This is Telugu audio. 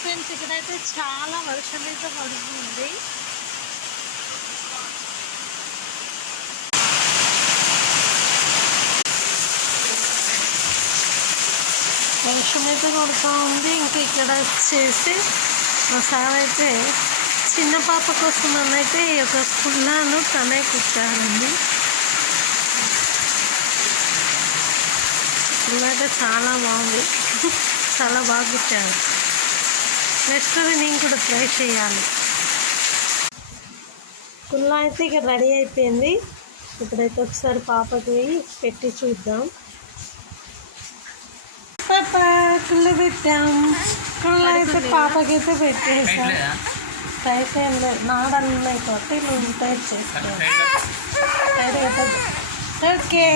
ఫ్రెండ్స్ ఇక్కడైతే చాలా వర్షం అయితే పడుతుంది. వర్షం అయితే కొడుతూ ఉంది. ఇంకా ఇక్కడ వచ్చేసి మా సార్ అయితే చిన్న పాప కోసం అయితే ఒక కుల్లాను తనే కుట్టారండి. కుల్లా అయితే చాలా బాగుంది, చాలా బాగా కుట్టారు. నెక్స్ట్ నేను కూడా ట్రై చేయాలి. కుల్లా అయితే ఇక రెడీ అయిపోయింది. ఇప్పుడైతే ఒకసారి పాపకి పెట్టి చూద్దాం. పాప కుళ్ళు పెట్టాం. కుళ్ళు అయితే పాపకైతే పెట్టేసాం. టైట్ ఏం లేదు, నాడన్నాయి కాబట్టి నువ్వు టైట్ చేస్తాను. టైట్ అవుతుంది. ఓకే